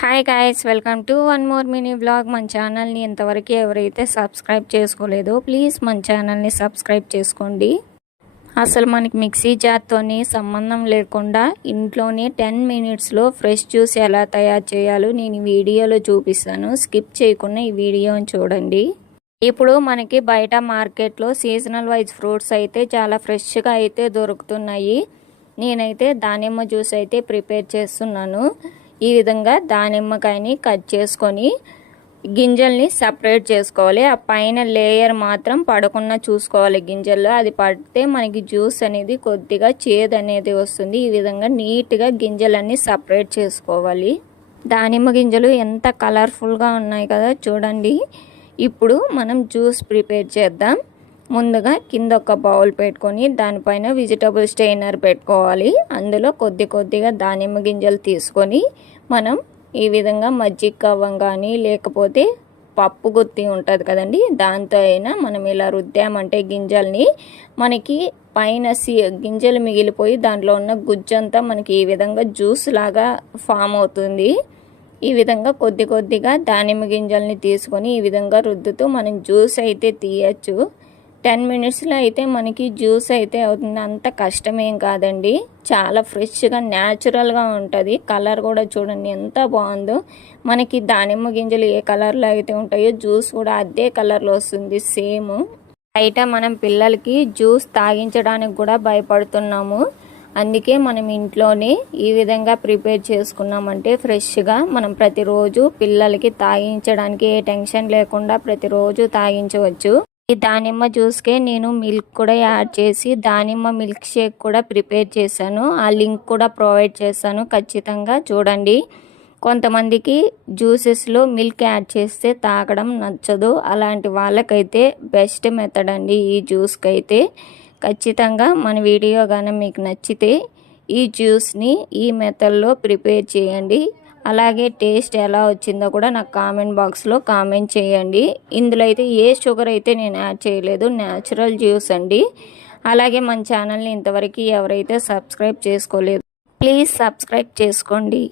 Hi guys, welcome to one more mini vlog. మన ఛానల్ని ఇంతవరకు ఎవరైతే సబ్స్క్రైబ్ చేసుకోలేదో ప్లీజ్ మన ఛానల్ని సబ్స్క్రైబ్ చేసుకోండి. అసలు మనకి మిక్సీ జార్తోని సంబంధం లేకుండా ఇంట్లోనే 10 మినిట్స్లో ఫ్రెష్ జ్యూస్ ఎలా తయారు చేయాలో నేను ఈ వీడియోలో చూపిస్తాను. స్కిప్ చేయకుండా ఈ వీడియోని చూడండి. ఇప్పుడు మనకి బయట మార్కెట్లో సీజనల్ వైజ్ ఫ్రూట్స్ అయితే చాలా ఫ్రెష్గా అయితే దొరుకుతున్నాయి. నేనైతే దానిమ్మ జ్యూస్ అయితే ప్రిపేర్ చేస్తున్నాను. ఈ విధంగా దానిమ్మకాయని కట్ చేసుకొని గింజల్ని సపరేట్ చేసుకోవాలి. ఆ పైన లేయర్ మాత్రం పడకుండా చూసుకోవాలి. గింజల్లో అది పడితే మనకి జ్యూస్ అనేది కొద్దిగా చేదు అనేది వస్తుంది. ఈ విధంగా నీట్గా గింజలన్నీ సపరేట్ చేసుకోవాలి. దానిమ్మ గింజలు ఎంత కలర్ఫుల్గా ఉన్నాయి కదా చూడండి. ఇప్పుడు మనం జ్యూస్ ప్రిపేర్ చేద్దాం. ముందుగా కింద ఒక బౌల్ పెట్టుకొని దానిపైన వెజిటబుల్ స్టెయినర్ పెట్టుకోవాలి. అందులో కొద్దిగా దానిమ్మ గింజలు తీసుకొని మనం ఈ విధంగా మజ్జిగ కవ్వం కానీ లేకపోతే పప్పు గుత్తి ఉంటుంది కదండి, దాంతో అయినా మనం ఇలా రుద్దామంటే గింజల్ని మనకి పైన గింజలు మిగిలిపోయి దాంట్లో ఉన్న గుజ్జంతా మనకి ఈ విధంగా జ్యూస్ లాగా ఫామ్ అవుతుంది. ఈ విధంగా కొద్దిగా దానిమ్మ గింజల్ని తీసుకొని ఈ విధంగా రుద్దుతూ మనం జ్యూస్ అయితే తీయచ్చు. 10 మినిట్స్లో అయితే మనకి జ్యూస్ అయితే అవుతుంది. అంత కష్టమేం కాదండి. చాలా ఫ్రెష్గా న్యాచురల్గా ఉంటుంది. కలర్ కూడా చూడండి ఎంత బాగుందో. మనకి దానిమ్మ గింజలు ఏ కలర్లో అయితే ఉంటాయో జ్యూస్ కూడా అదే కలర్లో వస్తుంది సేమ్. బయట మనం పిల్లలకి జ్యూస్ తాగించడానికి కూడా భయపడుతున్నాము. అందుకే మనం ఇంట్లోనే ఈ విధంగా ప్రిపేర్ చేసుకున్నామంటే ఫ్రెష్గా మనం ప్రతిరోజు పిల్లలకి తాగించడానికి ఏ టెన్షన్ లేకుండా ప్రతిరోజు తాగించవచ్చు. ఈ దానిమ్మ జ్యూస్కే నేను మిల్క్ కూడా యాడ్ చేసి దానిమ్మ మిల్క్ షేక్ కూడా ప్రిపేర్ చేశాను. ఆ లింక్ కూడా ప్రొవైడ్ చేశాను, ఖచ్చితంగా చూడండి. కొంతమందికి జ్యూసెస్లో మిల్క్ యాడ్ చేస్తే తాగడం నచ్చదు. అలాంటి వాళ్ళకైతే బెస్ట్ మెథడ్ అండి ఈ జ్యూస్కి అయితే. ఖచ్చితంగా మన వీడియో కానీ మీకు నచ్చితే ఈ జ్యూస్ని ఈ మెథడ్లో ప్రిపేర్ చేయండి. అలాగే టేస్ట్ ఎలా వచ్చిందో కూడా నాకు కామెంట్ బాక్స్లో కామెంట్ చేయండి. ఇందులో అయితే ఏ షుగర్ అయితే నేను యాడ్ చేయలేదు, న్యాచురల్ జ్యూస్ అండి. అలాగే మన ఛానల్ని ఇంతవరకు ఎవరైతే సబ్స్క్రైబ్ చేసుకోలేదు ప్లీజ్ సబ్స్క్రైబ్ చేసుకోండి.